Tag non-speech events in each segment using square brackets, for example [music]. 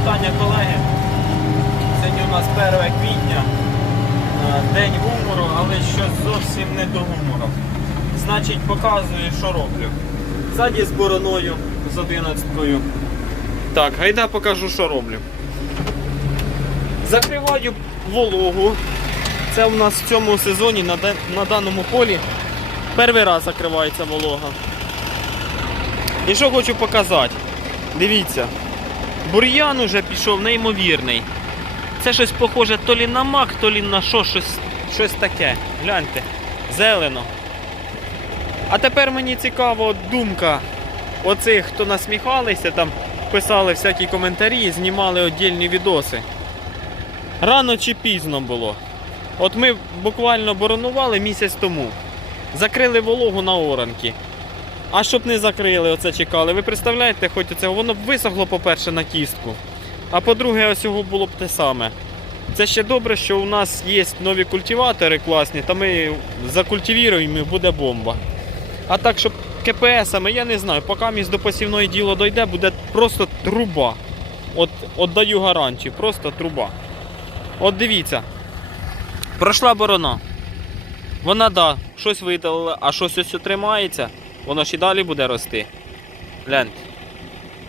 вітання, колеги. Сьогодні у нас 1 квітня, е, день гумору, але щось зовсім не до гумору. Значить, показую, що роблю. Ззаді з бороною, з 11-кою. Так, гайда покажу, що роблю. Закриваю вологу. Це у нас в цьому сезоні на, на даному полі перший раз закривається волога. І що хочу показати? Дивіться, бур'ян уже пішов неймовірний. Це щось похоже то лі на мак, то лі на що, щось, щось таке. Гляньте, зелено. А тепер мені цікаво думка оцих, хто насміхалися, там писали всякі коментарі, знімали отдільні відоси. Рано чи пізно було. От ми буквально боронували місяць тому. Закрили вологу на оранки. А щоб не закрили, оце чекали. Ви представляєте, хоч це воно б висохло, по-перше, на кістку. А по-друге, ось його було б те саме. Це ще добре, що у нас є нові культиватори класні, та ми закультивіруємо і буде бомба. А так, щоб КПСами, я не знаю, поки місь до посівної діло дойде, буде просто труба. От, от гарантію, просто труба. От дивіться. Пройшла борона. Вона да, щось видалила, а щось ось тримається, воно ж і далі буде рости. Гляньте.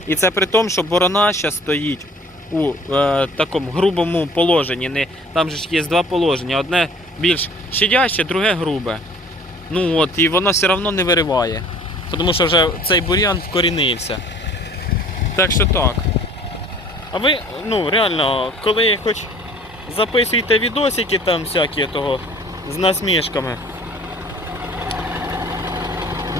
І це при тому, що борона ще стоїть у е, такому грубому положенні. Не, там же ж є два положення. Одне більш щадяще, друге грубе. Ну от, і воно все одно не вириває. Тому що вже цей бур'ян вкорінився. Так що так. А ви, ну, реально, коли хоч записуєте відосики там всякі того з насмішками.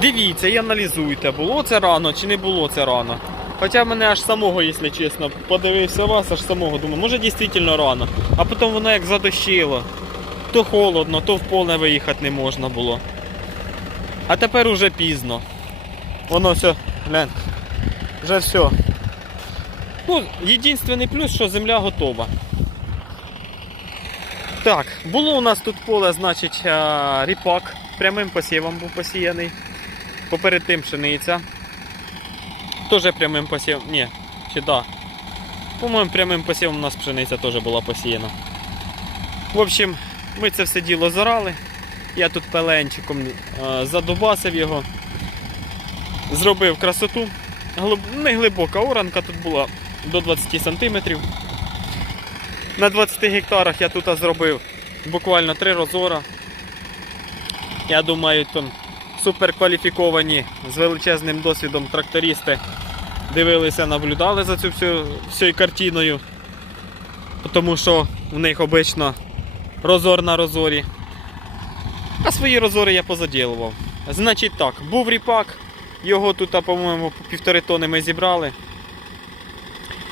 Дивіться і аналізуйте, було це рано чи не було це рано. Хоча мене аж самого, якщо чесно, подивився вас, аж самого думаю, може дійсно рано. А потім воно як задощило. То холодно, то в поле виїхати не можна було. А тепер уже пізно. Воно все, глянь, вже все. Ну, єдиний плюс, що земля готова. Так, було у нас тут поле, значить, ріпак. Прямим посівом був посіяний. Поперед тим пшениця. Теж прямим посівом. Ні, чи да. По-моєму, прямим посівом у нас пшениця теж була посіяна. В общем, ми це все діло зарали. Я тут пеленчиком а, задубасив його. Зробив красоту. Глиб... Не оранка тут була до 20 сантиметрів. На 20 гектарах я тут зробив буквально три розора. Я думаю, там суперкваліфіковані з величезним досвідом трактористи дивилися, наблюдали за цю всю, всю картиною. Тому що в них обично розор на розорі. А свої розори я позаділував. Значить так, був ріпак, його тут, по-моєму, півтори тони ми зібрали.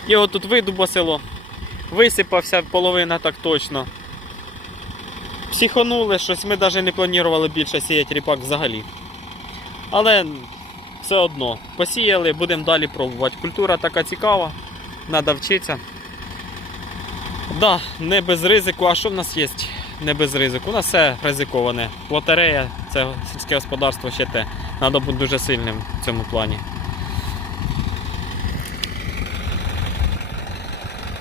Його тут видубасило. Висипався половина так точно. Психонули, щось ми навіть не планували більше сіяти ріпак взагалі. Але все одно, посіяли, будемо далі пробувати. Культура така цікава, треба вчитися. Да, не без ризику. А що в нас є? Не без ризику. У нас все ризиковане. Лотерея, це сільське господарство ще те. Треба бути дуже сильним в цьому плані.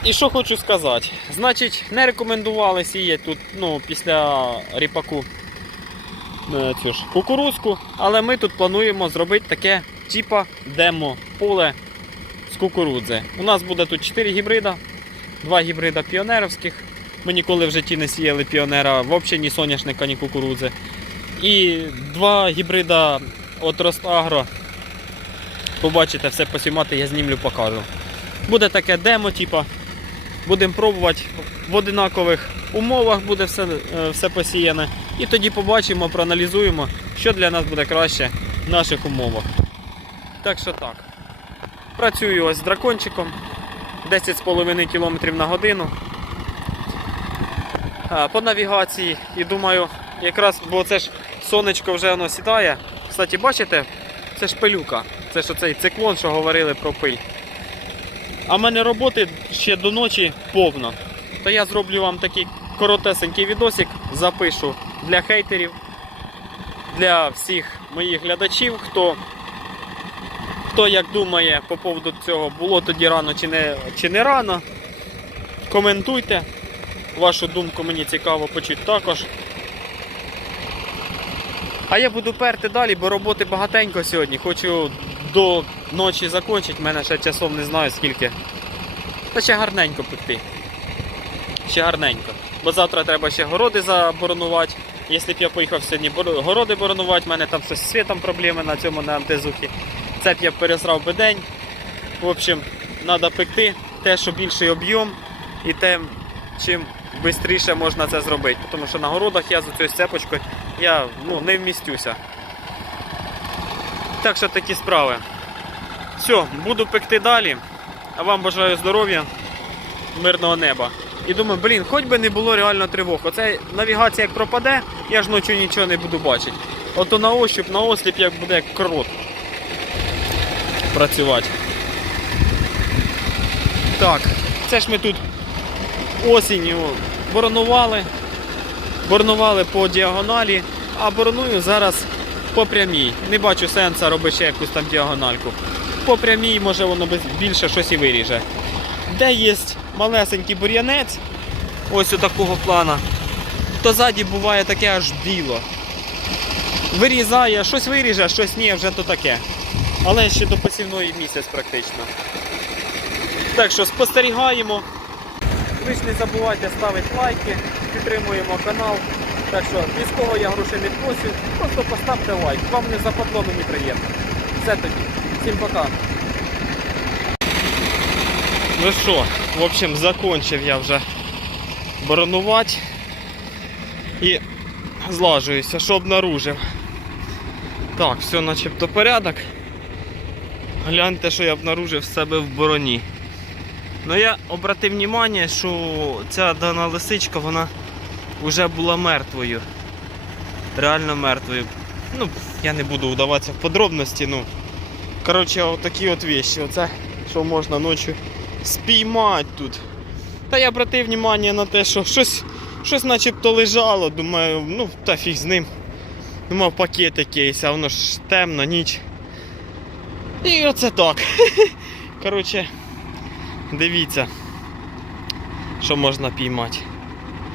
І що хочу сказати. Значить, не рекомендували сіяти тут ну, після ріпаку цю ж кукурузку, але ми тут плануємо зробити таке типа демо поле з кукурудзи. У нас буде тут 4 гібрида, два гібрида піонеровських. Ми ніколи в житті не сіяли піонера, взагалі ні соняшника, ні кукурудзи. І два гібрида от Ростагро. Побачите, все посімати, я знімлю, покажу. Буде таке демо, типа. Будемо пробувати в одинакових умовах буде все, е, все посіяне. І тоді побачимо, проаналізуємо, що для нас буде краще в наших умовах. Так що так. Працюю ось з дракончиком 10,5 км на годину. По навігації і думаю, якраз, бо це ж сонечко вже воно сідає. Кстати, бачите, це ж пилюка. Це ж оцей циклон, що говорили про пиль. А в мене роботи ще до ночі повно. То я зроблю вам такий коротесенький відосик, запишу для хейтерів, для всіх моїх глядачів, хто, Хто як думає по поводу цього, було тоді рано чи не, чи не рано, коментуйте. Вашу думку мені цікаво почути також. А я буду перти далі, бо роботи багатенько сьогодні. Хочу до ночі закінчити, мене ще часом не знаю скільки. Та ще гарненько пекти. Ще гарненько. Бо завтра треба ще городи заборонувати. Якщо б я поїхав сьогодні городи боронувати, в мене там щось з світом проблеми на цьому на антизухі. Це б я пересрав би день. В общем, треба пекти те, що більший об'єм, і тим, чим швидше можна це зробити. Тому що на городах я за цією цепочкою я ну, не вмістюся. Так що такі справи. Все, буду пекти далі. А вам бажаю здоров'я, мирного неба. І думаю, блін, хоч би не було реально тривог. Оце навігація як пропаде, я ж ночі нічого не буду бачити. Ото на ощуп, на осліп, як буде як крот працювати. Так, це ж ми тут осінню боронували. Боронували по діагоналі, а бороную зараз по прямій. Не бачу сенсу робити ще якусь там діагональку. По прямій, може воно більше щось і виріже. Де є малесенький бур'янець, ось у такого плана, то ззаді буває таке аж біло. Вирізає, щось виріже, щось ні, вже то таке. Але ще до посівної місяць практично. Так що спостерігаємо. Ви ж не забувайте ставити лайки, підтримуємо канал. Так що ні з кого я грошей не просю, просто поставте лайк. Вам не западло, мені приємно. Все тоді. Всім пока. Ну що, в общем, закончив я вже боронувати і злажуюся, що обнаружив. Так, все начебто порядок. Гляньте, що я обнаружив в себе в бороні. Ну я обратив увагу, що ця дана лисичка, вона вже була мертвою. Реально мертвою. Ну, я не буду вдаватися в подробності, ну. Коротше, отакі от вещи. Оце, що можна ночі спіймати тут. Та я обратив увагу на те, що щось, щось начебто лежало, думаю, ну, та фіг з ним. Думав, пакет якийсь, а воно ж темно, ніч. І оце так. [laughs] Коротше, дивіться, що можна піймати.